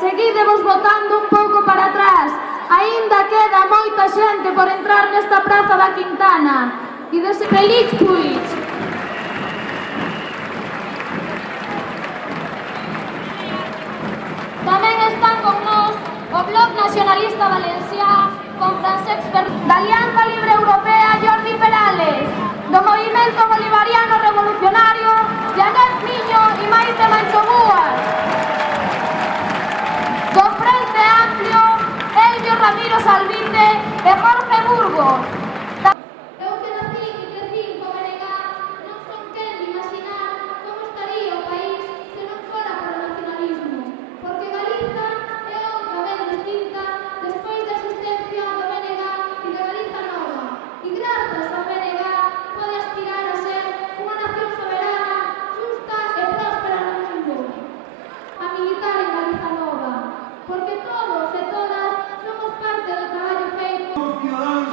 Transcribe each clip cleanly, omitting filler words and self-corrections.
seguidevos botando un pouco para atrás. Aínda queda moita xente por entrar nesta praza da Quintana. E dese Félix Puig. Tamén están con nós o Bloc Nacionalista Valencià, con Francesc da Alianza Libre Europea, Jordi Perales, do Movimento Bolivariano Revolucionario, Janet Miño e Maite Manchobúas, do Frente Amplio, Elvio Ramiro Salvite e Jorge Burgos. Eu que nací e crecín co BNG non son quen de imaginar como estaría o país se non fora por o nacionalismo, porque Galiza é outra vez distinta despois da existencia do BNG e de Galiza Nova, e grazas ao BNG pode aspirar a ser unha nación soberana, justa e próspera no mundo. A militar en Galiza Nova, porque todos e todas somos parte do traballo feito. Somos cidadáns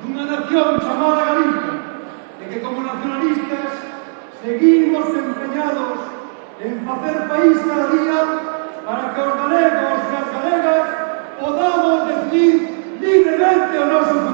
dunha nación chamada Galiza, e que como nacionalistas seguimos empeñados en facer país cada día para que os galegos e as galegas podamos decidir libremente o noso futuro.